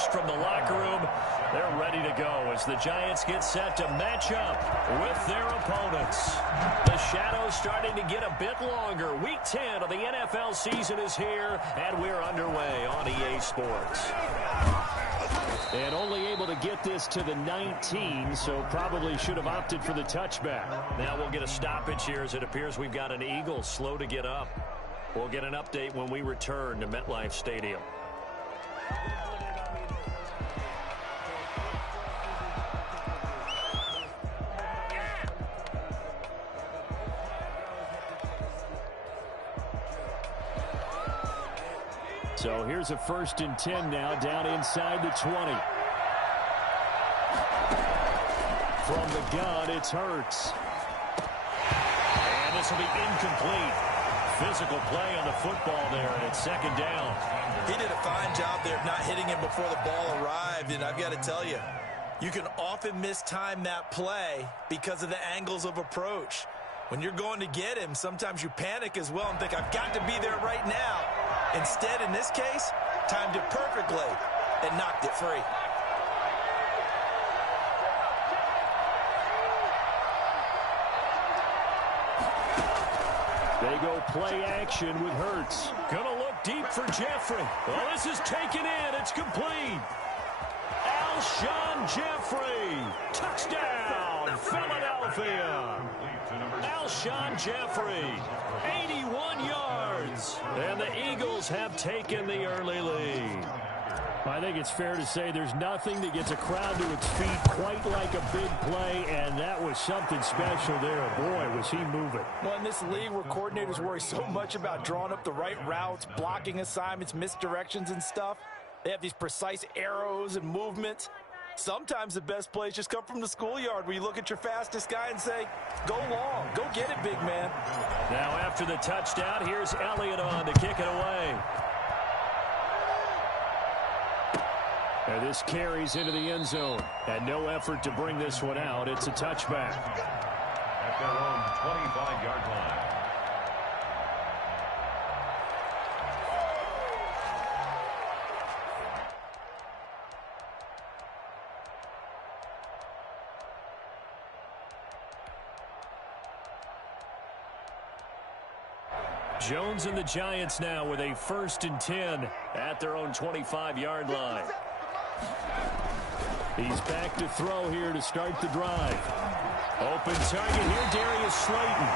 dispersed from the locker room. They're ready to go as the Giants get set to match up with their opponents. The shadow's starting to get a bit longer. Week 10 of the NFL season is here, and we're underway on EA Sports. And only able to get this to the 19, so probably should have opted for the touchback. Now we'll get a stoppage here as it appears we've got an Eagle slow to get up. We'll get an update when we return to MetLife Stadium. So here's a 1st and 10 now, down inside the 20. From the gun, it's Hurts. And this will be incomplete. Physical play on the football there, and it's 2nd down. He did a fine job there of not hitting him before the ball arrived, and I've got to tell you, you can often mistime that play because of the angles of approach. When you're going to get him, sometimes you panic as well and think, I've got to be there right now. Instead, in this case, timed it perfectly and knocked it free. They go play action with Hurts. Gonna look deep for Jeffrey. Well, this is taken in. It's complete. Alshon Jeffrey. Touchdown, Philadelphia. Alshon Jeffrey, 81 yards. And the Eagles have taken the early lead. I think it's fair to say there's nothing that gets a crowd to its feet quite like a big play, and that was something special there. Boy, was he moving. Well, in this league where coordinators worry so much about drawing up the right routes, blocking assignments, misdirections and stuff, they have these precise arrows and movements. Sometimes the best plays just come from the schoolyard where you look at your fastest guy and say, go long, go get it, big man. Now after the touchdown, here's Elliott on to kick it away. And this carries into the end zone. And no effort to bring this one out. It's a touchback. At their own 25-yard line. Jones and the Giants now with a 1st and 10 at their own 25-yard line. He's back to throw here to start the drive. Open target here, Darius Slayton.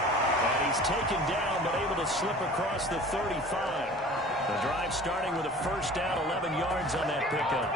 And he's taken down but able to slip across the 35. The drive starting with a 1st down, 11 yards on that pickup.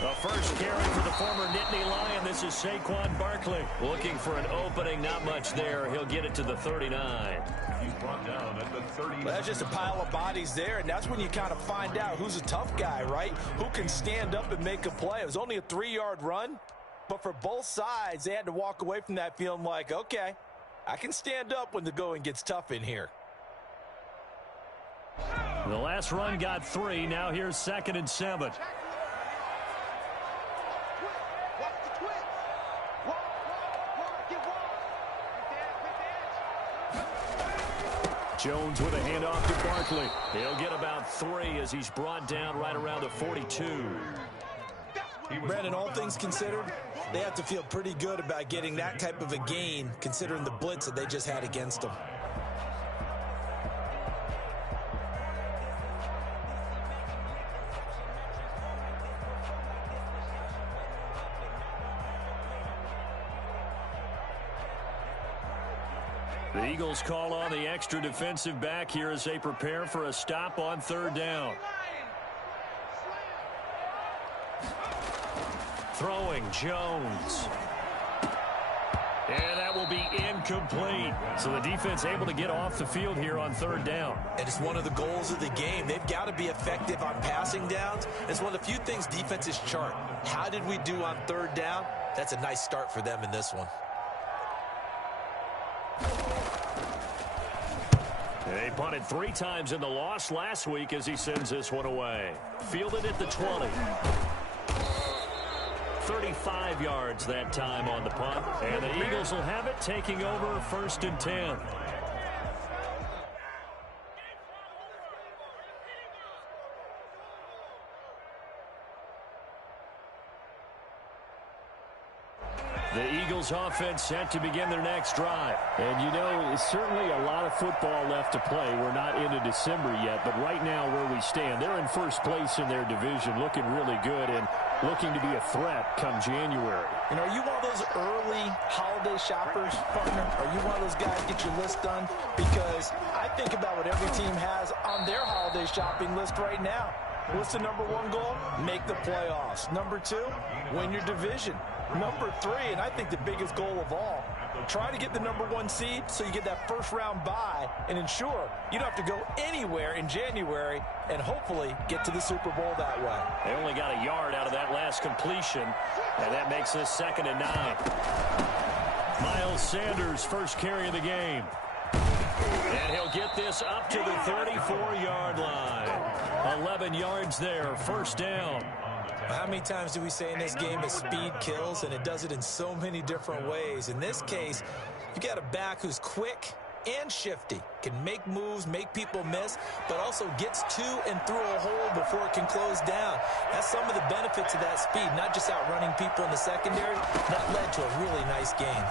The first carry for the former Nittany Lion. This is Saquon Barkley. Looking for an opening, not much there. He'll get it to the 39. He's brought down at the 39. Well, that's just a pile of bodies there, and that's when you kind of find out who's a tough guy, right? Who can stand up and make a play. It was only a 3-yard run, but for both sides, they had to walk away from that feeling like, okay, I can stand up when the going gets tough in here. The last run got 3. Now here's 2nd and 7. Jones with a handoff to Barkley. He'll get about 3 as he's brought down right around the 42. Brandon, all things considered, they have to feel pretty good about getting that type of a gain considering the blitz that they just had against them. The Eagles call on the extra defensive back here as they prepare for a stop on 3rd down. Throwing Jones. And that will be incomplete. So the defense able to get off the field here on 3rd down. And it's one of the goals of the game. They've got to be effective on passing downs. It's one of the few things defenses chart. How did we do on 3rd down? That's a nice start for them in this one. They punted 3 times in the loss last week as he sends this one away. Fielded at the 20. 35 yards that time on the punt. And the Eagles will have it, taking over 1st and 10. The Eagles offense set to begin their next drive. And, you know, it's certainly a lot of football left to play. We're not into December yet, but right now where we stand, they're in first place in their division, looking really good and looking to be a threat come January. You know, are you one of those early holiday shoppers, partner? Are you one of those guys get your list done? Because I think about what every team has on their holiday shopping list right now. What's the number one goal? Make the playoffs. Number two, win your division. Number three, and I think the biggest goal of all, try to get the number one seed so you get that first round bye and ensure you don't have to go anywhere in January and hopefully get to the Super Bowl that way. They only got a yard out of that last completion, and that makes this 2nd and 9. Miles Sanders, first carry of the game. And he'll get this up to the 34-yard line. 11 yards there, first down. How many times do we say in this game that speed kills, and it does it in so many different ways? In this case, you got a back who's quick and shifty, can make moves, make people miss, but also gets to and through a hole before it can close down. That's some of the benefits of that speed, not just outrunning people in the secondary. That led to a really nice game.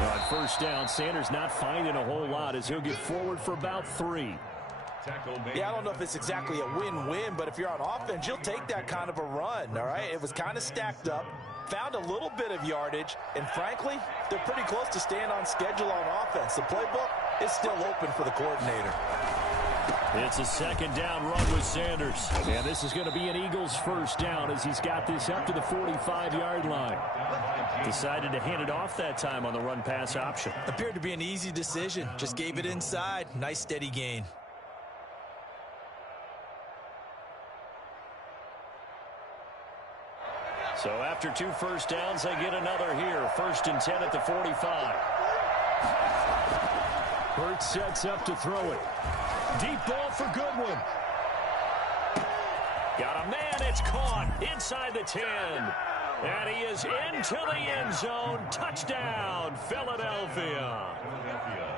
On first down, Sanders not finding a whole lot as he'll get forward for about 3. Yeah, I don't know if it's exactly a win-win, but if you're on offense, you'll take that kind of a run, all right? It was kind of stacked up, found a little bit of yardage, and frankly, they're pretty close to staying on schedule on offense. The playbook is still open for the coordinator. It's a 2nd down run with Sanders. And this is going to be an Eagles first down as he's got this up to the 45-yard line. Decided to hand it off that time on the run-pass option. Appeared to be an easy decision. Just gave it inside. Nice steady gain. So after 2 first downs, they get another here. 1st and 10 at the 45. Hurts sets up to throw it. Deep ball for Goodwin. Got a man, it's caught inside the 10. And he is into the end zone. Touchdown, Philadelphia.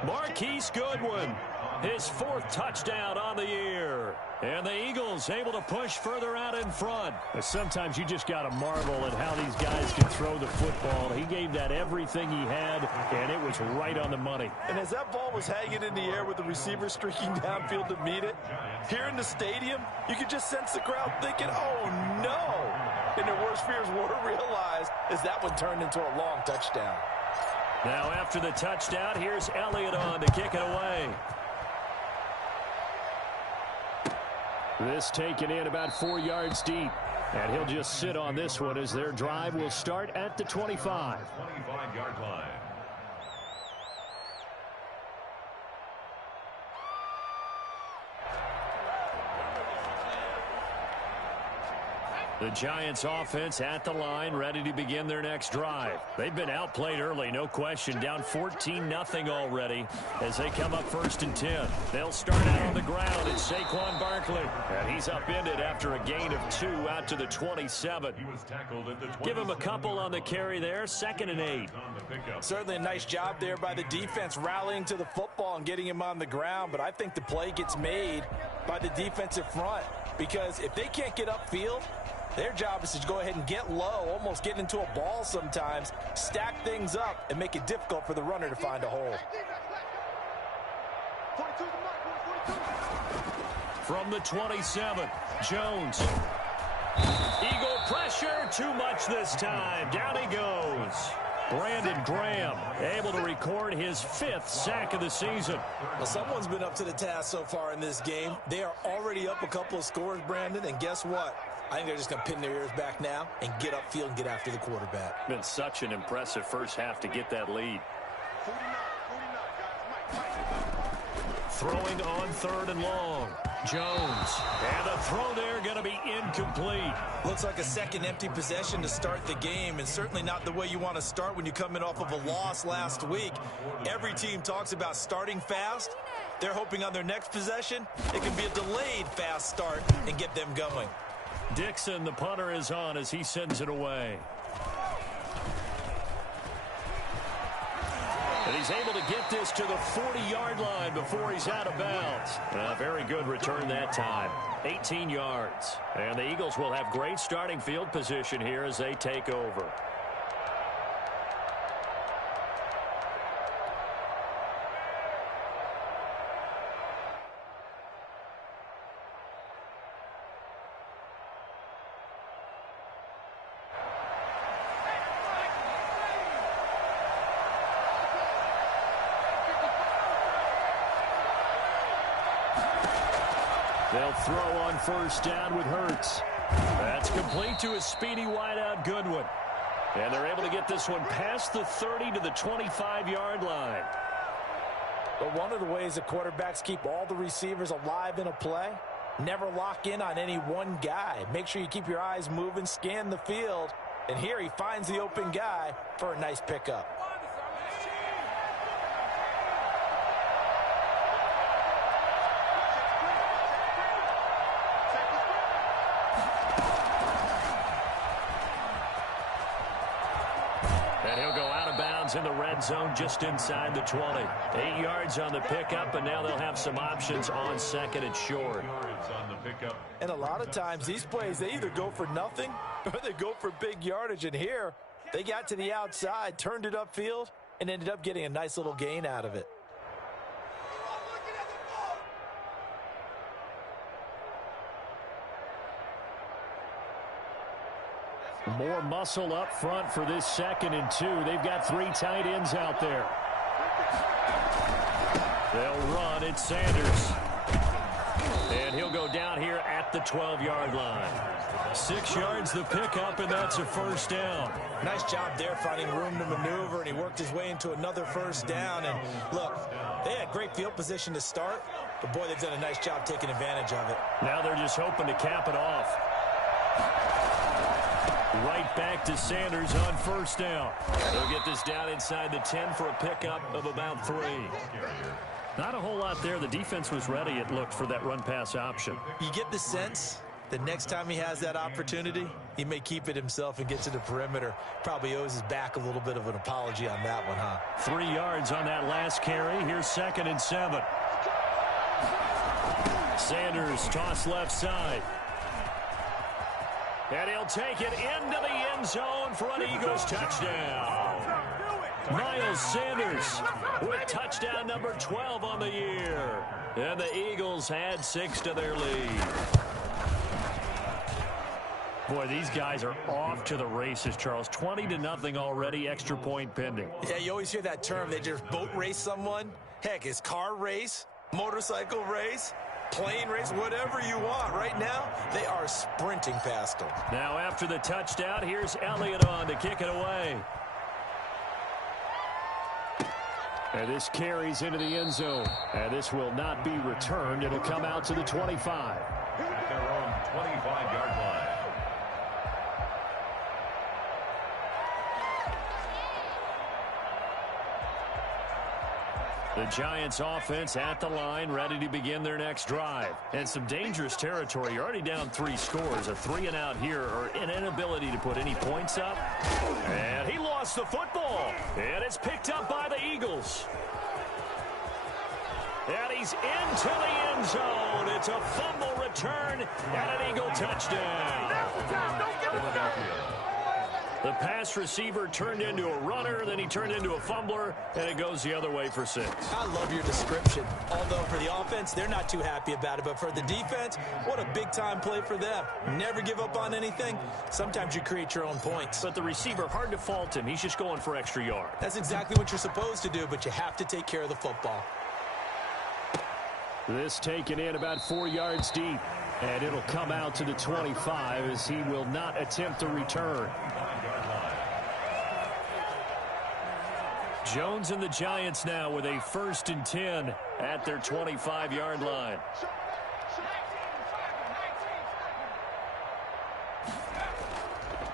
Marquise Goodwin, his 4th touchdown on the year. And the Eagles able to push further out in front. Sometimes you just got to marvel at how these guys can throw the football. He gave that everything he had, and it was right on the money. And as that ball was hanging in the air with the receiver streaking downfield to meet it, here in the stadium, you could just sense the crowd thinking, oh, no. And their worst fears were realized as that one turned into a long touchdown. Now after the touchdown, here's Elliott on to kick it away. This taken in about 4 yards deep. And he'll just sit on this one as their drive will start at the 25. 25-yard line. The Giants offense at the line, ready to begin their next drive. They've been outplayed early, no question. Down 14-0 already as they come up 1st and 10. They'll start out on the ground. It's Saquon Barkley. And he's upended after a gain of 2 out to the 27. He was tackled at the 27. Give him a couple on the carry there. 2nd and 8. Certainly a nice job there by the defense rallying to the football and getting him on the ground. But I think the play gets made by the defensive front. Because if they can't get upfield, their job is to go ahead and get low, almost get into a ball sometimes, stack things up, and make it difficult for the runner to find a hole. From the 27, Jones. Eagle pressure, too much this time. Down he goes. Brandon Graham able to record his 5th sack of the season. Well, someone's been up to the task so far in this game. They are already up a couple of scores, Brandon, and guess what? I think they're just going to pin their ears back now and get upfield and get after the quarterback. Been such an impressive first half to get that lead. Throwing on 3rd and long. Jones. And the throw there going to be incomplete. Looks like a second empty possession to start the game, and certainly not the way you want to start when you're coming off of a loss last week. Every team talks about starting fast. They're hoping on their next possession, it can be a delayed fast start and get them going. Dixon, the punter, is on as he sends it away. And he's able to get this to the 40-yard line before he's out of bounds. Very good return that time. 18 yards. And the Eagles will have great starting field position here as they take over. They'll throw on first down with Hurts. That's complete to his speedy wideout Goodwin. And they're able to get this one past the 30 to the 25-yard line. But one of the ways the quarterbacks keep all the receivers alive in a play, never lock in on any one guy. Make sure you keep your eyes moving, scan the field. And here he finds the open guy for a nice pickup. And he'll go out of bounds in the red zone just inside the 20. 8 yards on the pickup, and now they'll have some options on second and short. And a lot of times these plays, they either go for nothing or they go for big yardage. And here, they got to the outside, turned it upfield, and ended up getting a nice little gain out of it. More muscle up front for this 2nd and 2. They've got 3 tight ends out there. They'll run. It's Sanders. And he'll go down here at the 12-yard line. 6 yards the pickup, and that's a first down. Nice job there finding room to maneuver, and he worked his way into another first down. And look, they had great field position to start, but boy, they've done a nice job taking advantage of it. Now they're just hoping to cap it off. Right back to Sanders on first down. They'll get this down inside the 10 for a pickup of about 3. Not a whole lot there. The defense was ready, it looked, for that run-pass option. You get the sense that next time he has that opportunity, he may keep it himself and get to the perimeter. Probably owes his back a little bit of an apology on that one, huh? 3 yards on that last carry. Here's 2nd and 7. Sanders toss left side. And he'll take it into the end zone for an Eagles touchdown. Miles Sanders with touchdown number 12 on the year. And the Eagles had 6 to their lead. Boy, these guys are off to the races, Charles. 20-0 already, extra point pending. Yeah, you always hear that term. They just boat race someone. Heck, it's car race, motorcycle race, plane race, whatever you want. Right now, they are sprinting past them. Now after the touchdown, here's Elliott on to kick it away. And this carries into the end zone. And this will not be returned. It'll come out to the 25. At their own 25-yard line. The Giants offense at the line, ready to begin their next drive. And some dangerous territory. You're already down 3 scores. A 3-and-out here, or an inability to put any points up. And he lost the football. And it's picked up by the Eagles. And he's into the end zone. It's a fumble return and an Eagle touchdown. The pass receiver turned into a runner, then he turned into a fumbler, and it goes the other way for 6. I love your description. Although for the offense, they're not too happy about it. But for the defense, what a big-time play for them. Never give up on anything. Sometimes you create your own points. But the receiver, hard to fault him. He's just going for extra yards. That's exactly what you're supposed to do, but you have to take care of the football. This taken in about 4 yards deep. And it'll come out to the 25 as he will not attempt to return. Jones and the Giants now with a 1st and 10 at their 25-yard line.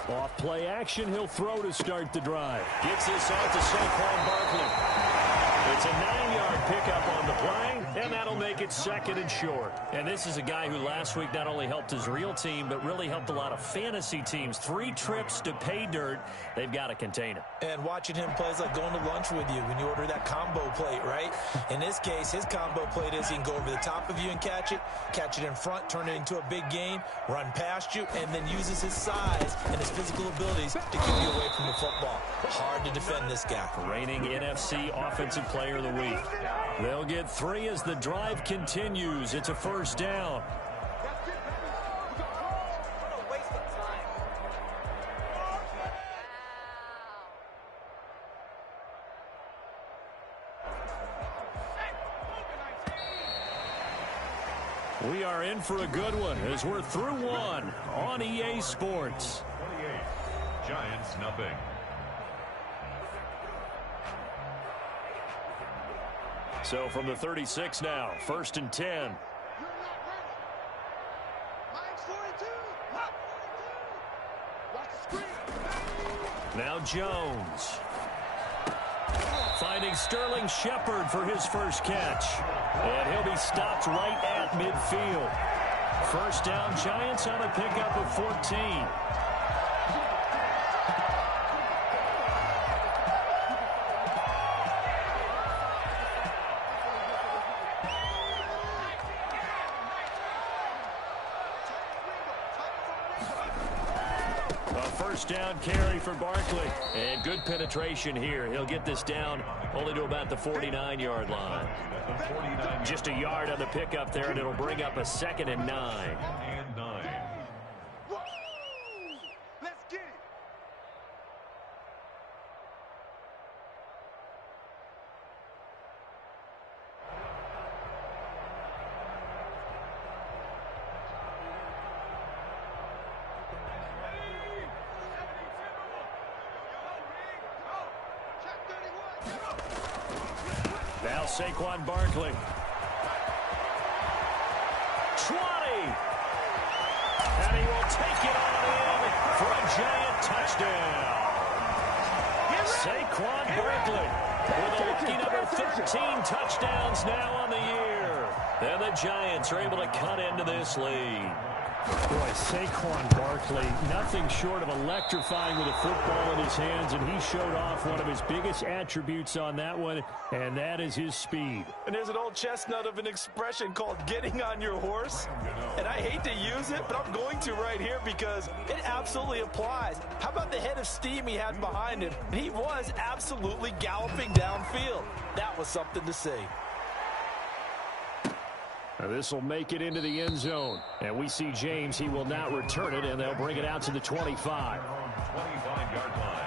Off play action, he'll throw to start the drive. Gets this out to Saquon Barkley. It's a 9-yard pickup on the play, and that'll make it 2nd and short. And this is a guy who last week not only helped his real team, but really helped a lot of fantasy teams. 3 trips to pay dirt. They've got to contain him. And watching him play is like going to lunch with you when you order that combo plate, right? In this case, his combo plate is he can go over the top of you and catch it in front, turn it into a big gain, run past you, and then uses his size and his physical abilities to keep you away from the football. Hard to defend this guy. Reigning NFC Offensive Player of the Week. They'll get 3 as the drive continues. It's a 1st down. We are in for a good one as we're through 1 on EA Sports. 28, Giants nothing. So from the 36 now, 1st and 10. Now Jones. Finding Sterling Shepard for his first catch. And he'll be stopped right at midfield. 1st down, Giants on a pickup of 14. Down carry for Barkley. And good penetration here. He'll get this down only to about the 49-yard line. Just a yard on the pickup there, and it'll bring up a 2nd and 9. Let's get it. Now Saquon Barkley. 20. And he will take it on in for a Giant touchdown. Saquon Barkley with a lucky number 13 touchdowns now on the year. And the Giants are able to cut into this lead. Boy, Saquon Barkley, nothing short of electrifying with a football in his hands, and he showed off one of his biggest attributes on that one, and that is his speed. And there's an old chestnut of an expression called getting on your horse. And I hate to use it, but I'm going to right here because it absolutely applies. How about the head of steam he had behind him? He was absolutely galloping downfield. That was something to see. This will make it into the end zone. And we see James. He will not return it, and they'll bring it out to the 25. 25-yard line.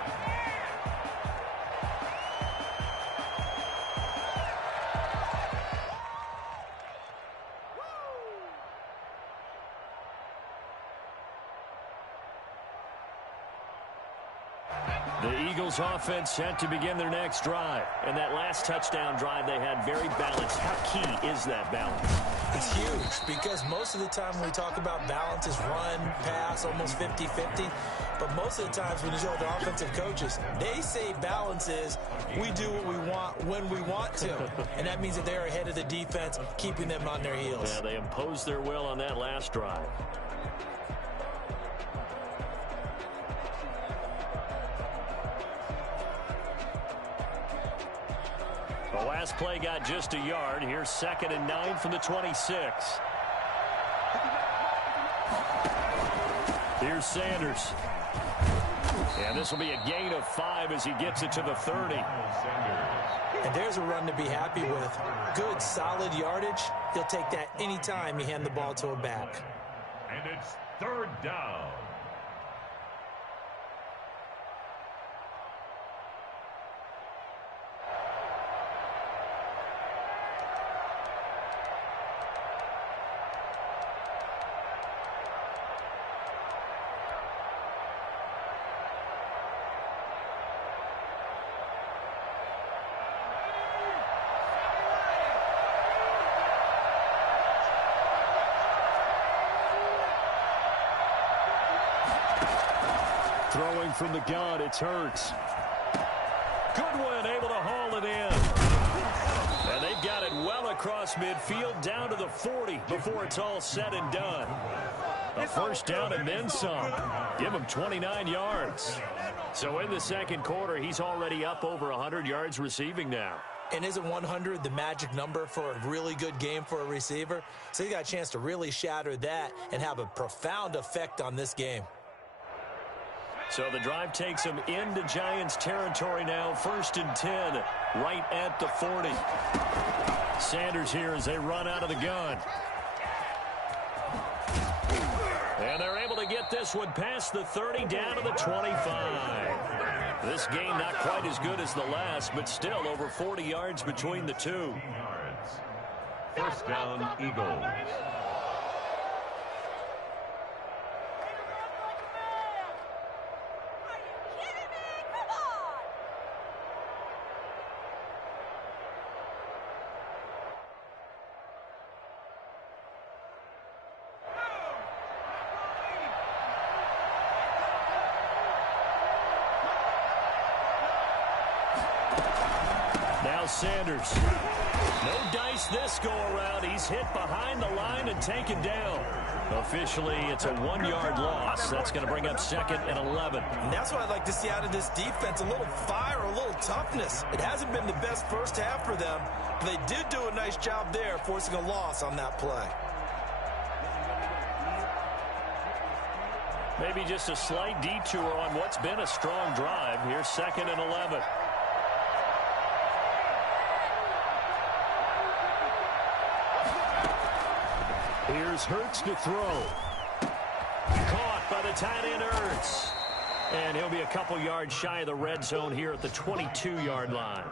The Eagles offense set to begin their next drive. And that last touchdown drive they had very balanced. How key is that balance? It's huge because most of the time when we talk about balance is run, pass, almost 50-50. But most of the times when you show the offensive coaches, they say balance is we do what we want when we want to. And that means that they're ahead of the defense, keeping them on their heels. Yeah, they imposed their will on that last drive. The last play got just a yard. Here's 2nd and 9 from the 26. Here's Sanders. And this will be a gain of 5 as he gets it to the 30. And there's a run to be happy with. Good, solid yardage. He'll take that anytime you hand the ball to a back. And it's 3rd down. Throwing from the gun, it's Hurts. Goodwin able to haul it in. across midfield down to the 40 before it's all said and done. A first down and then some. Give him 29 yards. So in the second quarter, he's already up over 100 yards receiving now. And isn't 100 the magic number for a really good game for a receiver? So he got a chance to really shatter that and have a profound effect on this game. So the drive takes him into Giants territory now. 1st and 10, right at the 40. Sanders here as they run out of the gun. And they're able to get this one past the 30 down to the 25. This game not quite as good as the last, but still over 40 yards between the two. First down, Eagles. Sanders. No dice this go around. He's hit behind the line and taken down. Officially, it's a 1-yard loss. That's going to bring up 2nd and 11. And that's what I'd like to see out of this defense. A little fire, a little toughness. It hasn't been the best first half for them, but they did do a nice job there, forcing a loss on that play. Maybe just a slight detour on what's been a strong drive. Here's 2nd and 11. Here's Hurts to throw. Caught by the tight end Hurts. And he'll be a couple yards shy of the red zone here at the 22-yard line.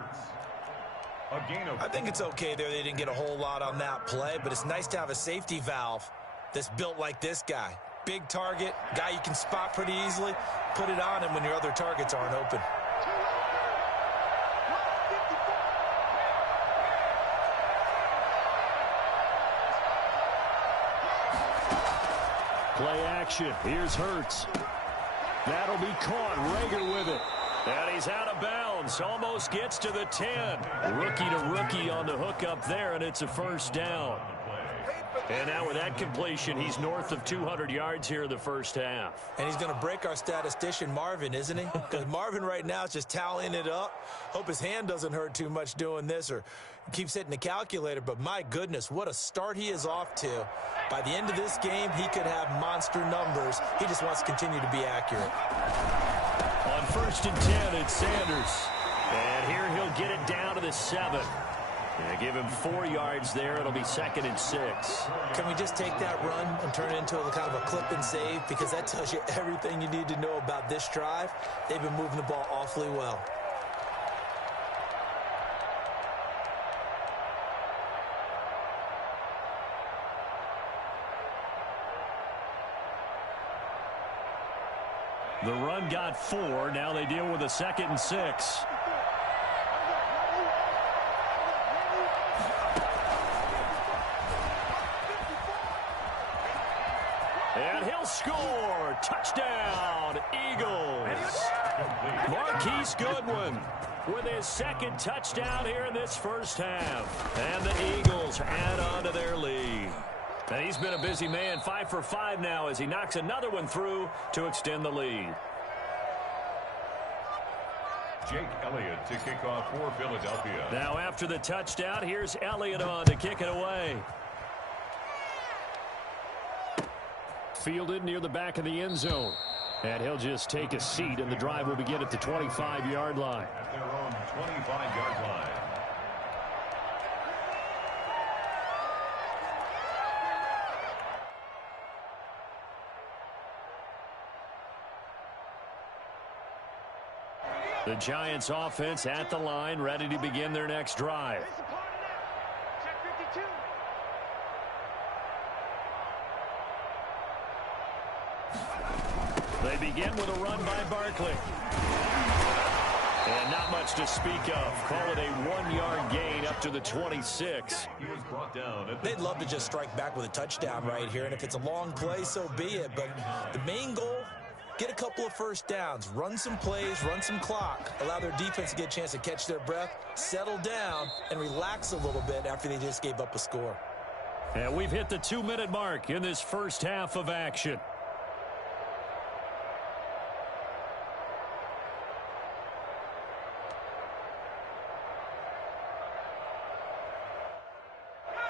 I think it's okay there. They didn't get a whole lot on that play, but it's nice to have a safety valve that's built like this guy. Big target, guy you can spot pretty easily. Put it on him when your other targets aren't open. Play action. Here's Hurts. That'll be caught. Rager with it. And he's out of bounds. Almost gets to the 10. Rookie to rookie on the hook up there, and it's a first down. And now with that completion, he's north of 200 yards here in the first half. And he's going to break our statistician Marvin, isn't he? Because Marvin right now is just tallying it up. Hope his hand doesn't hurt too much doing this or keeps hitting the calculator. But my goodness, what a start he is off to. By the end of this game, he could have monster numbers. He just wants to continue to be accurate. On 1st and 10, it's Sanders. And here he'll get it down to the 7. And give him 4 yards there. It'll be 2nd and 6. Can we just take that run and turn it into a kind of a clip and save? Because that tells you everything you need to know about this drive. They've been moving the ball awfully well. The run got 4. Now they deal with a 2nd and 6. And he'll score. Touchdown, Eagles. Marquise Goodwin with his 2nd touchdown here in this first half. And the Eagles add on to their lead. And he's been a busy man, 5 for 5 now as he knocks another one through to extend the lead. Jake Elliott to kick off for Philadelphia. Now after the touchdown, here's Elliott on to kick it away. Fielded near the back of the end zone. And he'll just take a seat, and the drive will begin at the 25-yard line. At their own 25-yard line. The Giants offense at the line, ready to begin their next drive. They begin with a run by Barkley. And not much to speak of. Call it a 1-yard gain up to the 26. He was brought down. They'd love to just strike back with a touchdown right here, and if it's a long play, so be it. But the main goal get a couple of first downs, run some plays, run some clock, allow their defense to get a chance to catch their breath, settle down, and relax a little bit after they just gave up a score. And we've hit the 2-minute mark in this first half of action.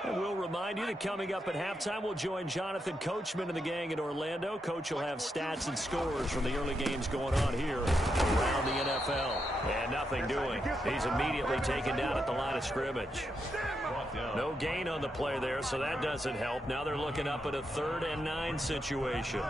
And we'll remind you that coming up at halftime, we'll join Jonathan Coachman and the gang in Orlando. Coach will have stats and scores from the early games going on here around the NFL. And nothing doing. He's immediately taken down at the line of scrimmage. No gain on the play there, so that doesn't help. Now they're looking up at a 3rd and 9 situation.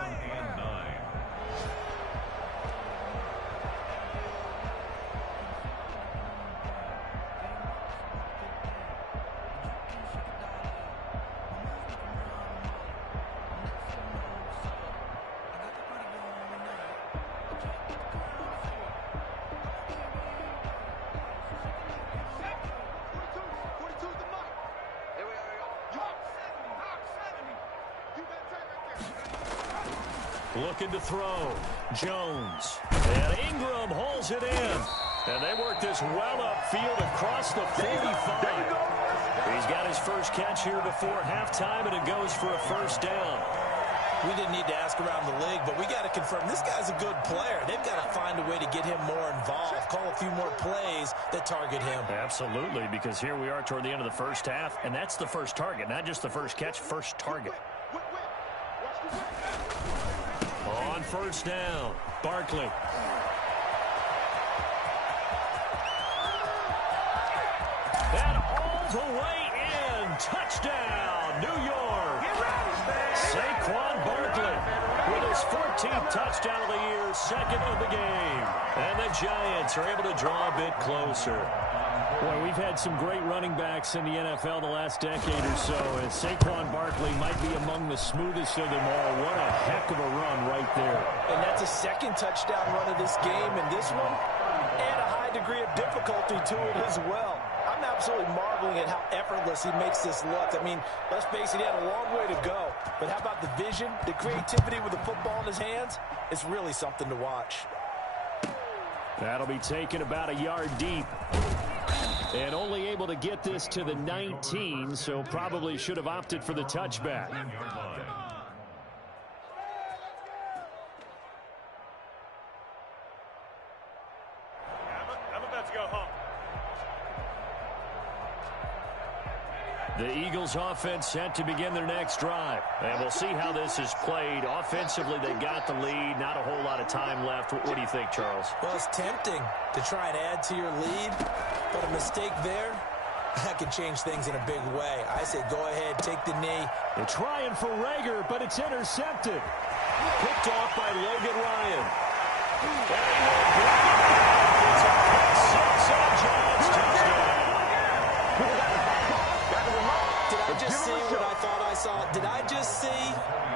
Looking to throw. Jones. And Ingram holds it in. And they work this well upfield across the 45. He's got his first catch here before halftime, and it goes for a first down. We didn't need to ask around the league, but we got to confirm this guy's a good player. They've got to find a way to get him more involved, call a few more plays that target him. Absolutely, because here we are toward the end of the first half, and that's the first target, not just the first catch, first target. On first down, Barkley. And all the way in, touchdown, New York. Saquon Barkley with his 14th touchdown of the year, second of the game. And the Giants are able to draw a bit closer. Boy, we've had some great running backs in the NFL the last decade or so, and Saquon Barkley might be among the smoothest of them all. What a heck of a run right there. And that's a second touchdown run of this game, and this one, and a high degree of difficulty to it as well. I'm absolutely marveling at how effortless he makes this look. I mean, let's face it, he had a long way to go. But how about the vision, the creativity with the football in his hands? It's really something to watch. That'll be taken about a yard deep. And only able to get this to the 19, so probably should have opted for the touchback. I'm about to go home. The Eagles offense set to begin their next drive. And we'll see how this is played. Offensively, they got the lead. Not a whole lot of time left. What do you think, Charles? Well, it's tempting to try and add to your lead, but a mistake there, that could change things in a big way. I say go ahead, take the knee. They're trying for Rager, but it's intercepted. Picked off by Logan Ryan. And it's a pick six and a Giants touchdown. Did I just see what I thought I saw? Did I just see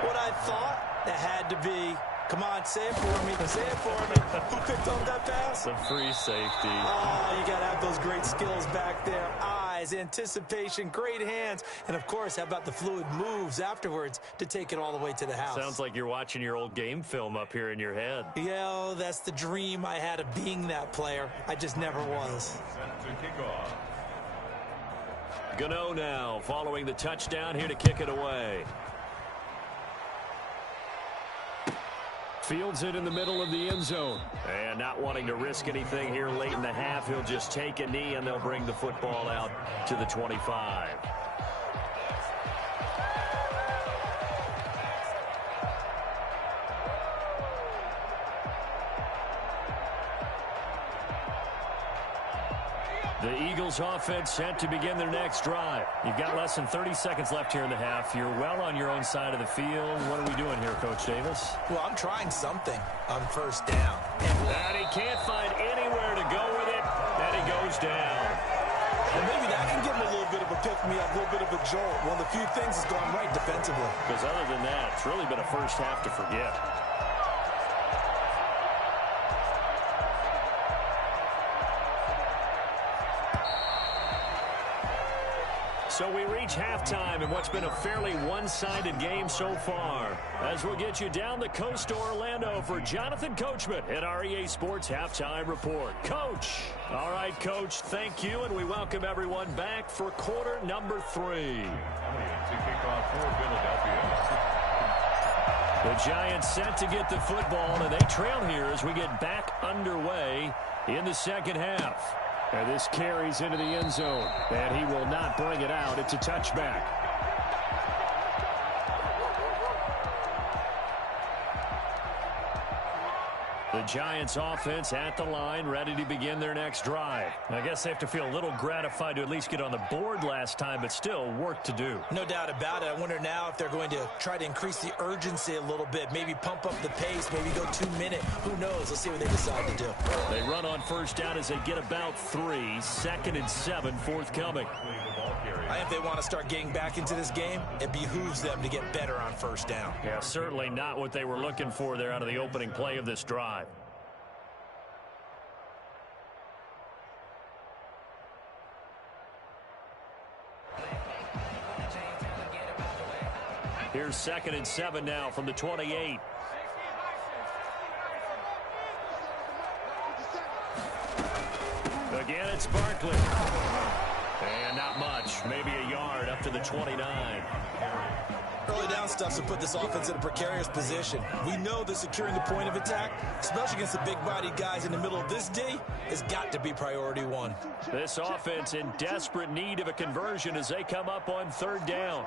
what I thought? That had to be. Come on, say it for me. Say it for me. Who picked up that pass? The free safety. Oh, you got to have those great skills back there. Eyes, anticipation, great hands. And, of course, how about the fluid moves afterwards to take it all the way to the house? Sounds like you're watching your old game film up here in your head. Yeah, oh, that's the dream I had of being that player. I just never was. Gano now following the touchdown here to kick it away. Fields it in the middle of the end zone. And not wanting to risk anything here late in the half, he'll just take a knee and they'll bring the football out to the 25. The Eagles offense set to begin their next drive. You've got less than 30 seconds left here in the half. You're well on your own side of the field. What are we doing here, Coach Davis? Well, I'm trying something on first down. And he can't find anywhere to go with it. And he goes down. And maybe that can give him a little bit of a pick-me-up, a little bit of a jolt. One of the few things that's gone right defensively. Because other than that, it's really been a first half to forget. So we reach halftime in what's been a fairly one-sided game so far. As we'll get you down the coast to Orlando for Jonathan Coachman at our EA Sports Halftime Report. Coach. All right, Coach, thank you, and we welcome everyone back for quarter number 3. To kick off for Philadelphia. The Giants set to get the football, and they trail here as we get back underway in the second half. And this carries into the end zone, and he will not bring it out. It's a touchback. The Giants offense at the line, ready to begin their next drive. I guess they have to feel a little gratified to at least get on the board last time, but still work to do. No doubt about it. I wonder now if they're going to try to increase the urgency a little bit, maybe pump up the pace, maybe go 2-minute. Who knows? Let's see what they decide to do. They run on first down as they get about 3. 2nd and 7 forthcoming. I think if they want to start getting back into this game, it behooves them to get better on first down. Yeah, certainly not what they were looking for there out of the opening play of this drive. Here's 2nd and 7 now from the 28. Again, it's Barkley. And not much. Maybe a yard up to the 29. Early down stuff to put this offense in a precarious position. We know that securing the point of attack, especially against the big-bodied guys in the middle of this D, has got to be priority 1. This offense in desperate need of a conversion as they come up on 3rd down.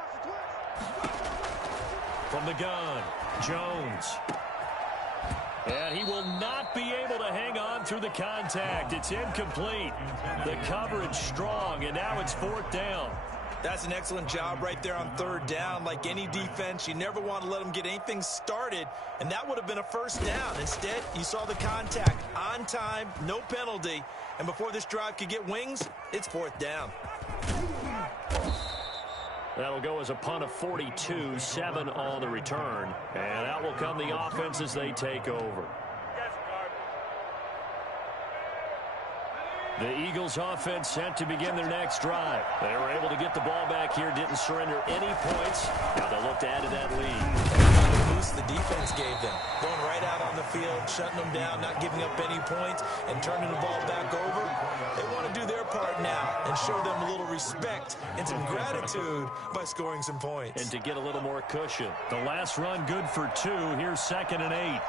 From the gun, Jones. And he will not be able to hang on through the contact. It's incomplete. The coverage strong, and now it's 4th down. That's an excellent job right there on 3rd down. Like any defense, you never want to let them get anything started, and that would have been a 1st down. Instead, you saw the contact on time, no penalty, and before this drive could get wings, it's 4th down. That'll go as a punt of 42, 7 on the return. And out will come the offense as they take over. The Eagles offense set to begin their next drive. They were able to get the ball back here, didn't surrender any points. Now they'll look to add to that lead. The boost the defense gave them. Going right out on the field, shutting them down, not giving up any points, and turning the ball back over. They want to do their part now and show them a little respect and some gratitude by scoring some points. And to get a little more cushion. The last run good for 2. Here's 2nd and 8.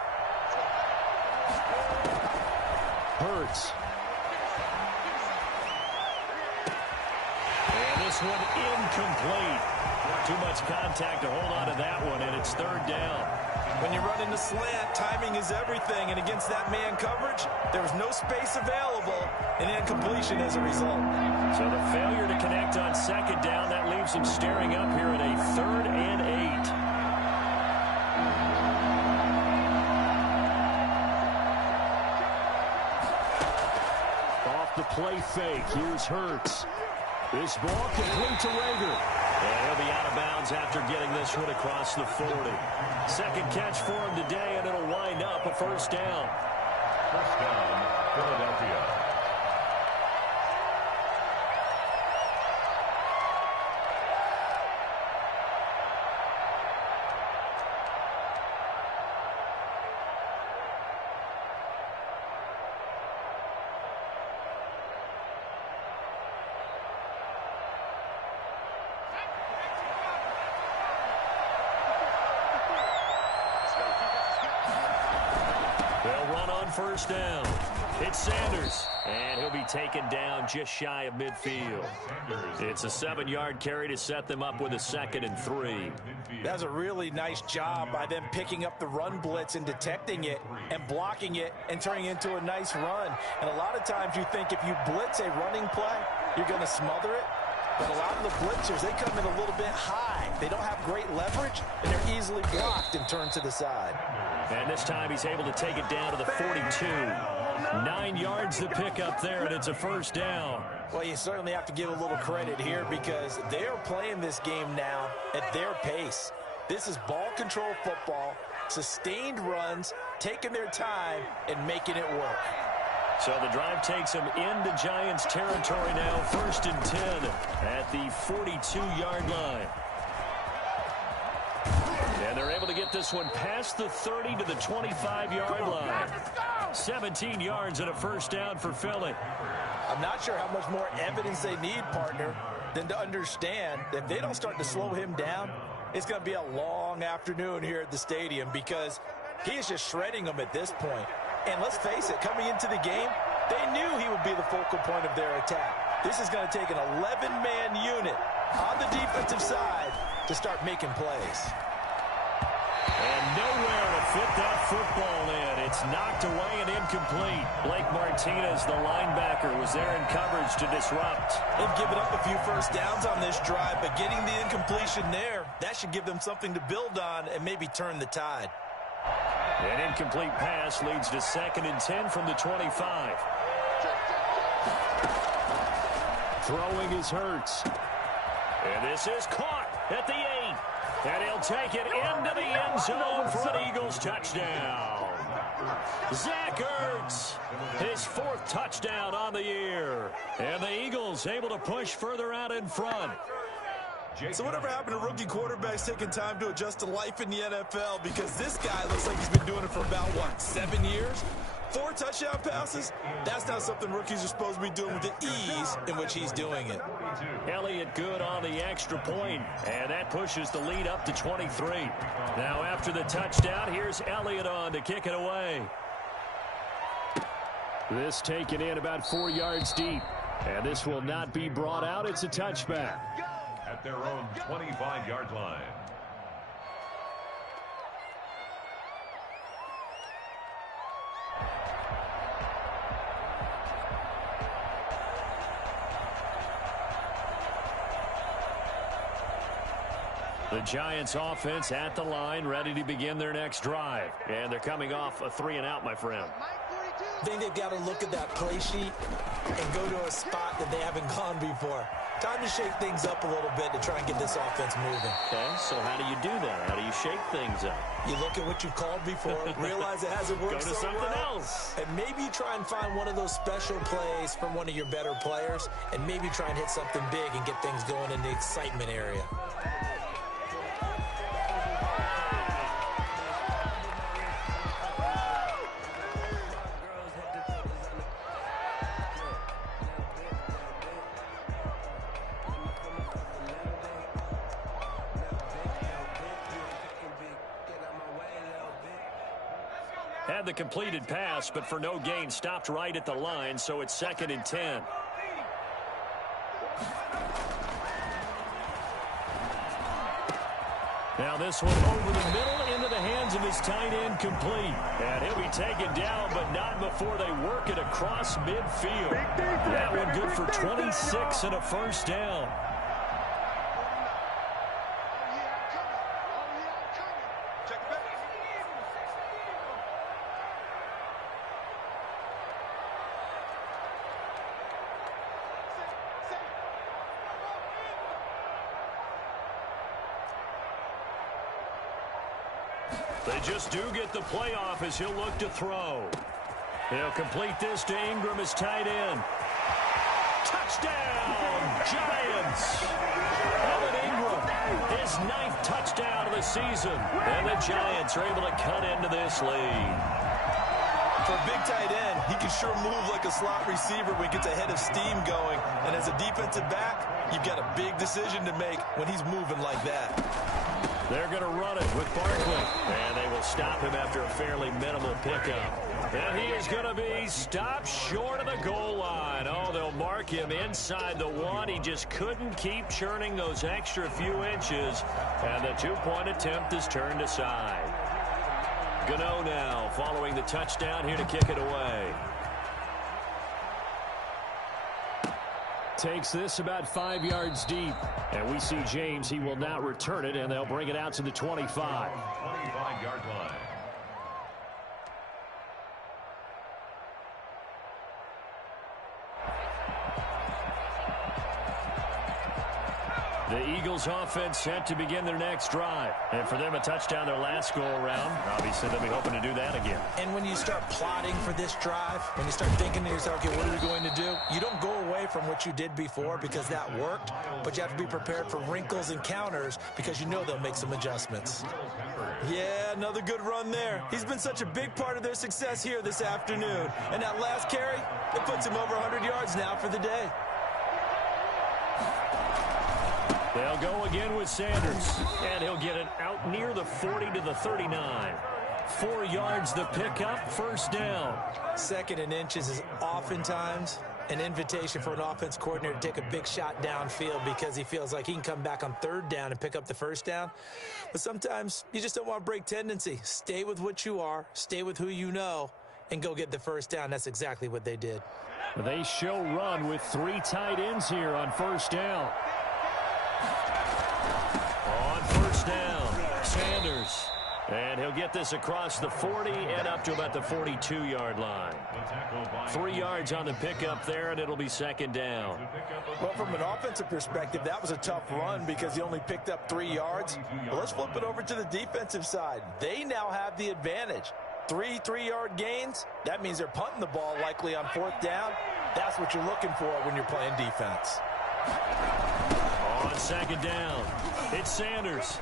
Hurts. And this one incomplete. Too much contact to hold on to that one, and it's 3rd down. When you're running the slant, timing is everything, and against that man coverage, there was no space available, and incompletion as a result. So the failure to connect on 2nd down, that leaves them staring up here at a 3rd and 8. Off the play fake, here's Hurts. This ball complete to Rager. And he'll be out of bounds after getting this one across the 40. 2nd catch for him today, and it'll wind up a 1st down. 1st down, Philadelphia. First down. It's Sanders, and he'll be taken down just shy of midfield. It's a 7-yard carry to set them up with a 2nd and 3. That's a really nice job by them picking up the run blitz and detecting it and blocking it and turning it into a nice run. And a lot of times you think if you blitz a running play, you're going to smother it. But a lot of the blitzers, they come in a little bit high. They don't have great leverage, and they're easily blocked and turned to the side. And this time he's able to take it down to the 42. 9 yards to pick up there, and it's a 1st down. Well, you certainly have to give a little credit here because they're playing this game now at their pace. This is ball control football, sustained runs, taking their time, and making it work. So the drive takes them into Giants territory now, 1st and 10 at the 42-yard line. And they're able to get this one past the 30 to the 25-yard line. 17 yards and a first down for Philly. I'm not sure how much more evidence they need, partner, than to understand that if they don't start to slow him down, it's going to be a long afternoon here at the stadium because he is just shredding them at this point. And let's face it, coming into the game, they knew he would be the focal point of their attack. This is going to take an 11-man unit on the defensive side to start making plays. And nowhere to fit that football in. It's knocked away and incomplete. Blake Martinez, the linebacker, was there in coverage to disrupt. They've given up a few first downs on this drive, but getting the incompletion there, that should give them something to build on and maybe turn the tide. An incomplete pass leads to 2nd and 10 from the 25. Throwing is Hurts. And this is caught at the 8. And he'll take it into the end zone for an Eagles touchdown. Zach Ertz, his 4th touchdown on the year. And the Eagles able to push further out in front. So whatever happened to rookie quarterbacks taking time to adjust to life in the NFL? Because this guy looks like he's been doing it for about, 7 years? 4 touchdown passes? That's not something rookies are supposed to be doing with the ease in which he's doing it. Elliott good on the extra point, and that pushes the lead up to 23. Now after the touchdown, here's Elliott on to kick it away. This taken in about 4 yards deep, and this will not be brought out. It's a touchback. At their own 25-yard line. The Giants offense at the line, ready to begin their next drive. And they're coming off a 3-and-out, my friend. I think they've got to look at that play sheet and go to a spot that they haven't gone before. Time to shake things up a little bit to try and get this offense moving. Okay, so how do you do that? How do you shake things up? You look at what you've called before, realize it hasn't worked Go to so something well, else. and maybe you try and find one of those special plays from one of your better players, and maybe try and hit something big and get things going in the excitement area. Had the completed pass, but for no gain, stopped right at the line, so it's 2nd and 10. Now this one over the middle into the hands of his tight end, complete. And he'll be taken down, but not before they work it across midfield. That one good for 26 and a first down. They just do get the playoff as he'll look to throw. He'll complete this to Ingram as tight end. Touchdown, Giants! Evan Ingram, his 9th touchdown of the season. And the Giants are able to cut into this lead. For a big tight end, he can sure move like a slot receiver when he gets a head of steam going. And as a defensive back, you've got a big decision to make when he's moving like that. They're going to run it with Barkley. And they will stop him after a fairly minimal pickup. And he is going to be stopped short of the goal line. Oh, they'll mark him inside the 1. He just couldn't keep churning those extra few inches. And the 2-point attempt is turned aside. Gano now following the touchdown here to kick it away. Takes this about 5 yards deep. And we see James, he will not return it, and they'll bring it out to the 25. 25-yard line. The Eagles offense set to begin their next drive. And for them, a touchdown their last go-around. Obviously, they'll be hoping to do that again. And when you start plotting for this drive, when you start thinking to yourself, okay, what are we going to do? You don't go away from what you did before because that worked, but you have to be prepared for wrinkles and counters because you know they'll make some adjustments. Yeah, another good run there. He's been such a big part of their success here this afternoon. And that last carry, it puts him over 100 yards now for the day. They'll go again with Sanders, and he'll get it out near the 40 to the 39. 4 yards the pickup, first down. 2nd and inches is oftentimes an invitation for an offense coordinator to take a big shot downfield because he feels like he can come back on 3rd down and pick up the first down. But sometimes you just don't want to break tendency. Stay with what you are, stay with who you know, and go get the first down. That's exactly what they did. They show run with 3 tight ends here on first down. On first down, Sanders. And he'll get this across the 40 and up to about the 42-yard line. 3 yards on the pickup there, and it'll be 2nd down. Well, from an offensive perspective, that was a tough run because he only picked up 3 yards. Well, let's flip it over to the defensive side. They now have the advantage. 3 3-yard gains, that means they're punting the ball likely on 4th down. That's what you're looking for when you're playing defense. On 2nd down, it's Sanders.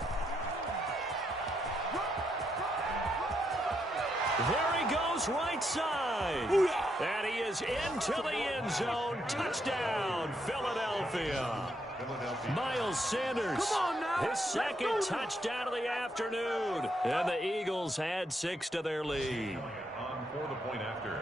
There he goes, right side. And he is into the end zone. Touchdown, Philadelphia. Miles Sanders, his 2nd touchdown of the afternoon. And the Eagles add 6 to their lead. For the point after.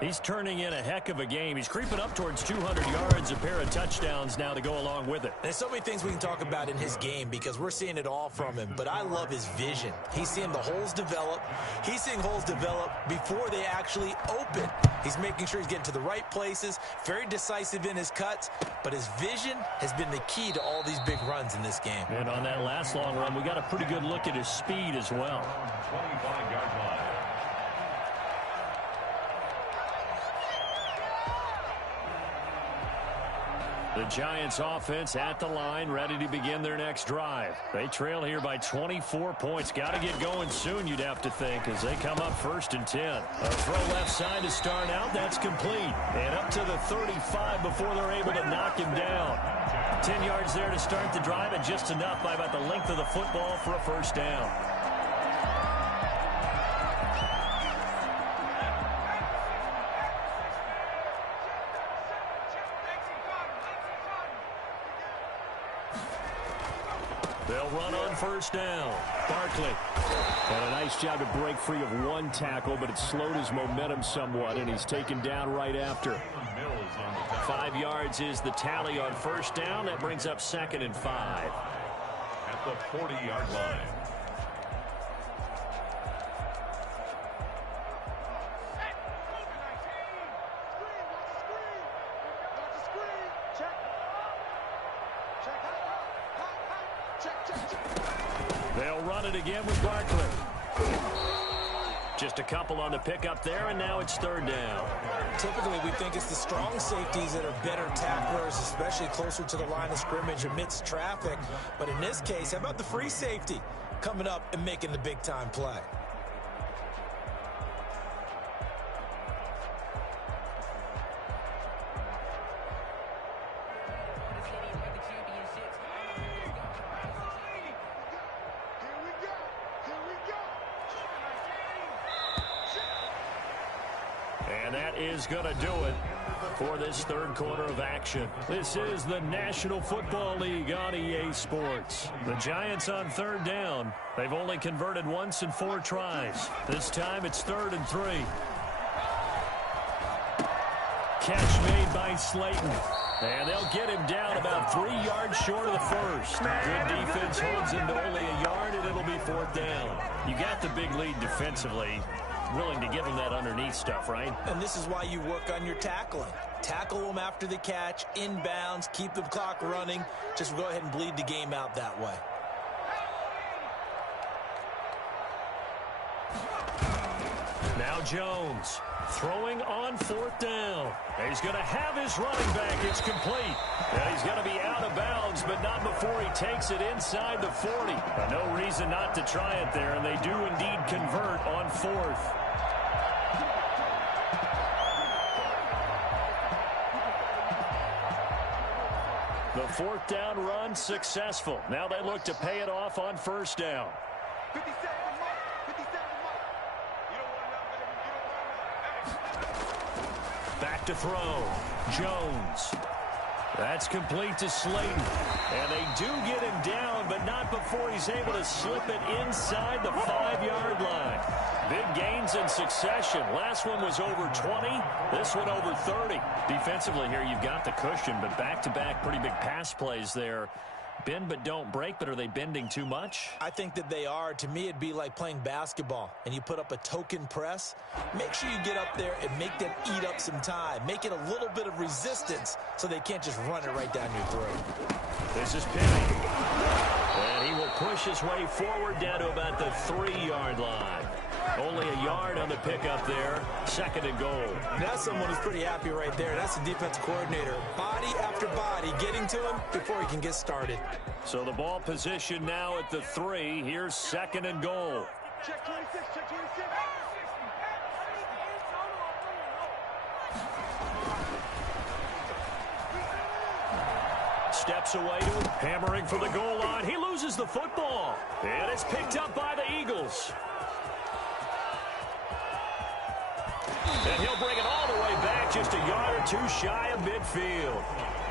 He's turning in a heck of a game. He's creeping up towards 200 yards, a pair of touchdowns now to go along with it. There's so many things we can talk about in his game because we're seeing it all from him, but I love his vision. He's seeing the holes develop. He's seeing holes develop before they actually open. He's making sure he's getting to the right places, very decisive in his cuts, but his vision has been the key to all these big runs in this game. And on that last long run, we got a pretty good look at his speed as well. 25-yard line. The Giants offense at the line, ready to begin their next drive. They trail here by 24 points. Got to get going soon, you'd have to think, as they come up 1st and 10. A throw left side to start out. That's complete. And up to the 35 before they're able to knock him down. 10 yards there to start the drive, and just enough by about the length of the football for a first down. They'll run on first down. Barkley. And a nice job to break free of 1 tackle, but it slowed his momentum somewhat, and he's taken down right after. 5 yards is the tally on first down. That brings up 2nd and 5. At the 40-yard line. They'll run it again with Barkley. Just a couple on the pickup there, and now it's 3rd down. Typically, we think it's the strong safeties that are better tacklers, especially closer to the line of scrimmage amidst traffic. But in this case, how about the free safety coming up and making the big-time play? And that is going to do it for this 3rd quarter of action. This is the National Football League on EA Sports. The Giants on 3rd down. They've only converted once in 4 tries. This time it's 3rd and 3. Catch made by Slayton. And they'll get him down about 3 yards short of the first. Good defense holds him to only a yard, and it'll be 4th down. You got the big lead defensively. Willing to give him that underneath stuff, right? And this is why you work on your tackling. Tackle them after the catch, inbounds, keep the clock running. Just go ahead and bleed the game out that way. Now Jones throwing on 4th down. He's going to have his running back. It's complete. And he's going to be out of bounds, but not before he takes it inside the 40. No reason not to try it there, and they do indeed convert on 4th. The 4th down run successful. Now they look to pay it off on 1st down. 57 mark. 57 mark. You don't want to Back to throw. Jones. That's complete to Slayton. And they do get him down, but not before he's able to slip it inside the 5-yard line. Big gains in succession. Last one was over 20. This one over 30. Defensively here, you've got the cushion, but back-to-back pretty big pass plays there. Bend but don't break, but are they bending too much? I think that they are. To me, it'd be like playing basketball, and you put up a token press. Make sure you get up there and make them eat up some time. Make it a little bit of resistance so they can't just run it right down your throat. This is Penny. And he will push his way forward down to about the 3-yard line. Only a yard on the pickup there. 2nd and goal. That's someone who's pretty happy right there. That's the defense coordinator. Body after body getting to him before he can get started. So the ball position now at the 3. Here's 2nd and goal. check 26, check 26. Steps away to him, hammering for the goal line. He loses the football. And it's picked up by the Eagles. And he'll bring it all the way back, just a yard or 2 shy of midfield.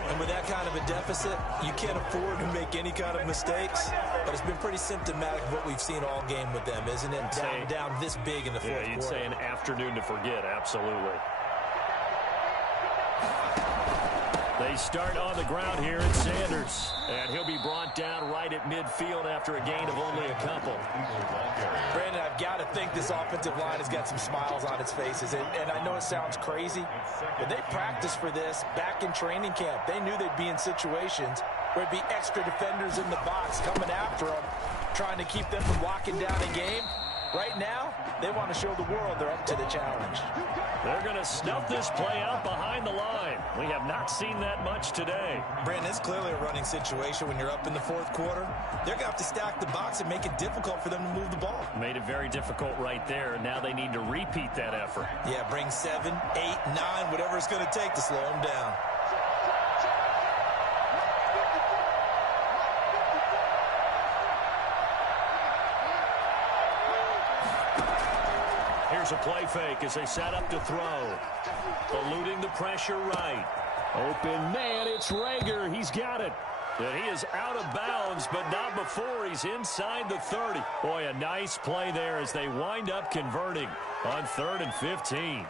And with that kind of a deficit, you can't afford to make any kind of mistakes. But it's been pretty symptomatic of what we've seen all game with them, isn't it? Down this big in the fourth quarter. You'd say an afternoon to forget, absolutely. They start on the ground here at Sanders. And he'll be brought down right at midfield after a gain of only a couple. Brandon, I've got to think this offensive line has got some smiles on its faces. And I know it sounds crazy, but they practiced for this back in training camp. They knew they'd be in situations where it'd be extra defenders in the box coming after them, trying to keep them from locking down a game. Right now, they want to show the world they're up to the challenge. They're going to snuff this play out behind the line. We have not seen that much today. Brandon, it's clearly a running situation when you're up in the fourth quarter. They're going to have to stack the box and make it difficult for them to move the ball. Made it very difficult right there. Now they need to repeat that effort. Yeah, bring 7, 8, 9, whatever it's going to take to slow them down. Here's a play fake as they set up to throw. Eluding the pressure right. Open man, it's Rager. He's got it. And he is out of bounds, but not before he's inside the 30. Boy, a nice play there as they wind up converting on 3rd and 15.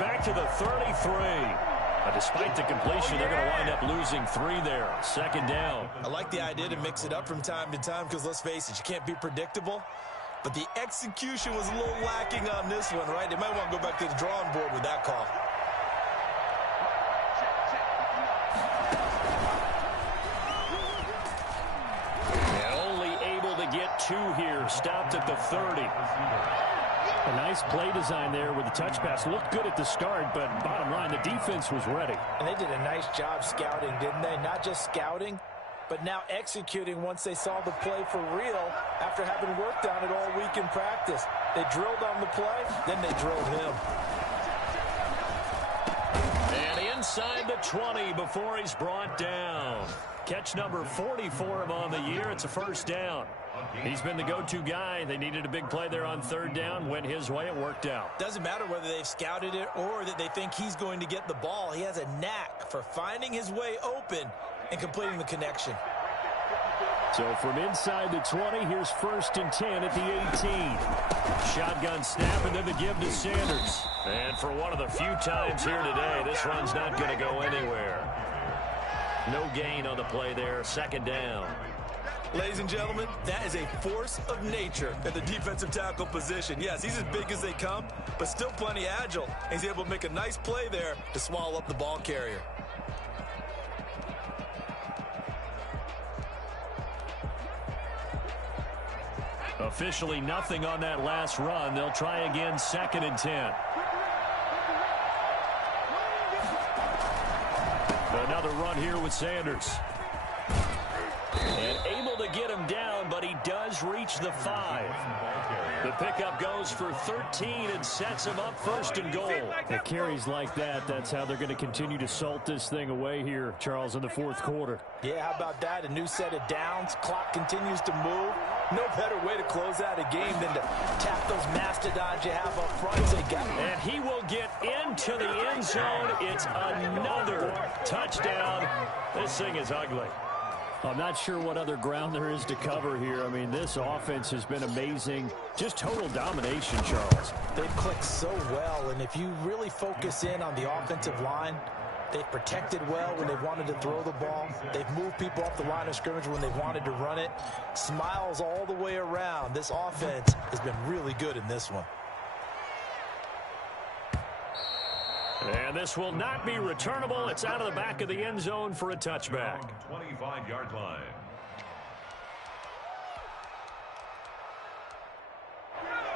Back to the 33. Despite the completion, they're going to wind up losing 3 there. 2nd down. I like the idea to mix it up from time to time because, let's face it, you can't be predictable. But the execution was a little lacking on this one, right? They might want to go back to the drawing board with that call. And only able to get 2 here. Stopped at the 30. A nice play design there with the touch pass. Looked good at the start, but bottom line, the defense was ready. And they did a nice job scouting, didn't they? Not just scouting, but now executing once they saw the play for real after having worked on it all week in practice. They drilled on the play, then they drilled him. And inside the 20 before he's brought down. Catch number 40 for him on the year. It's a 1st down. He's been the go-to guy. They needed a big play there on 3rd down. Went his way. It worked out. Doesn't matter whether they've scouted it or that they think he's going to get the ball. He has a knack for finding his way open and completing the connection. So from inside the 20, here's 1st and 10 at the 18. Shotgun snap and then the give to Sanders. And for one of the few times here today, this run's not going to go anywhere. No gain on the play there. Second down. Ladies and gentlemen, that is a force of nature at the defensive tackle position. Yes, he's as big as they come, but still plenty agile. He's able to make a nice play there to swallow up the ball carrier. Officially nothing on that last run. They'll try again, 2nd and 10. Another run here with Sanders. And able to get him down, but he does reach the 5. The pickup goes for 13 and sets him up 1st and goal. The carries like that, that's how they're going to continue to salt this thing away here, Charles, in the 4th quarter. Yeah, how about that? A new set of downs. Clock continues to move. No better way to close out a game than to tap those mastodons you have up front. And he will get into the end zone. It's another touchdown. This thing is ugly. I'm not sure what other ground there is to cover here. I mean, this offense has been amazing. Just total domination, Charles. They've clicked so well, and if you really focus in on the offensive line, they've protected well when they've wanted to throw the ball. They've moved people off the line of scrimmage when they've wanted to run it. Smiles all the way around. This offense has been really good in this one. And this will not be returnable. It's out of the back of the end zone for a touchback. 25-yard line.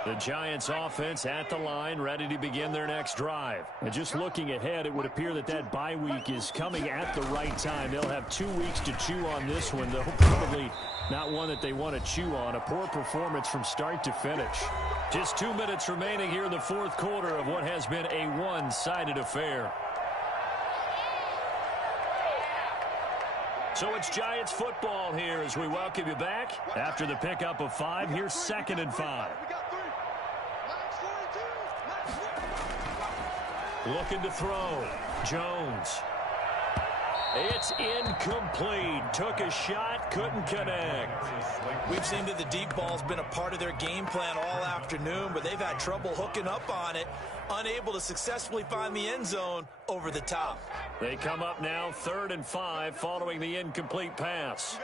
The Giants offense at the line, ready to begin their next drive. And just looking ahead, it would appear that that bye week is coming at the right time. They'll have 2 weeks to chew on this one, though probably not one that they want to chew on. A poor performance from start to finish. Just 2 minutes remaining here in the 4th quarter of what has been a one-sided affair. So it's Giants football here as we welcome you back. After the pickup of 5, here's 2nd and 5. Looking to throw. Jones. It's incomplete. Took a shot, couldn't connect. We've seen that the deep ball's been a part of their game plan all afternoon, but they've had trouble hooking up on it, unable to successfully find the end zone over the top. They come up now 3rd and 5 following the incomplete pass.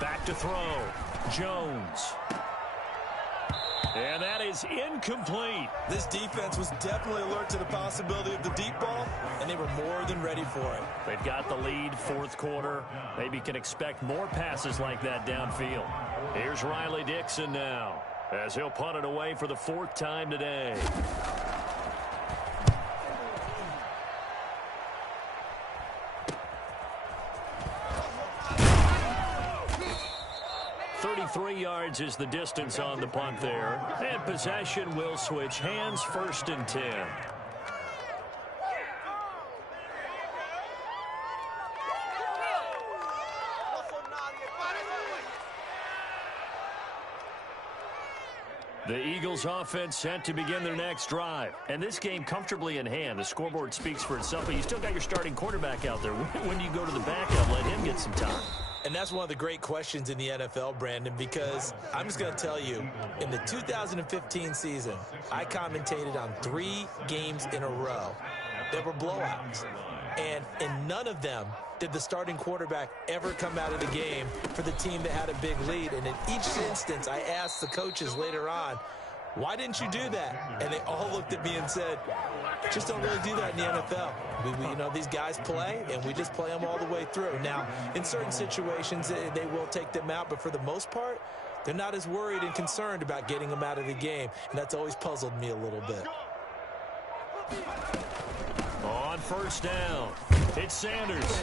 Back to throw. Jones. And that is incomplete. This defense was definitely alert to the possibility of the deep ball, and they were more than ready for it. They've got the lead, 4th quarter. Maybe can expect more passes like that downfield. Here's Riley Dixon now, as he'll punt it away for the 4th time today. 33 yards is the distance on the punt there. And possession will switch hands, 1st and 10. The Eagles offense set to begin their next drive. And this game comfortably in hand. The scoreboard speaks for itself, but you still got your starting quarterback out there. When do you go to the backup, let him get some time? And that's one of the great questions in the NFL, Brandon, because I'm just going to tell you, in the 2015 season, I commentated on 3 games in a row that were blowouts. And in none of them did the starting quarterback ever come out of the game for the team that had a big lead. And in each instance, I asked the coaches later on, why didn't you do that? And they all looked at me and said, just don't really do that in the NFL. You know, these guys play, and we just play them all the way through. Now, in certain situations, they will take them out, but for the most part, they're not as worried and concerned about getting them out of the game, and that's always puzzled me a little bit. On 1st down, it's Sanders.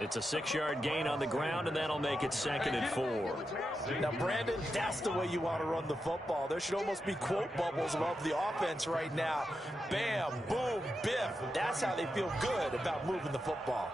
It's a 6-yard gain on the ground, and that'll make it 2nd and 4. Now, Brandon, that's the way you want to run the football. There should almost be quote bubbles above the offense right now. Bam, boom, biff. That's how they feel good about moving the football.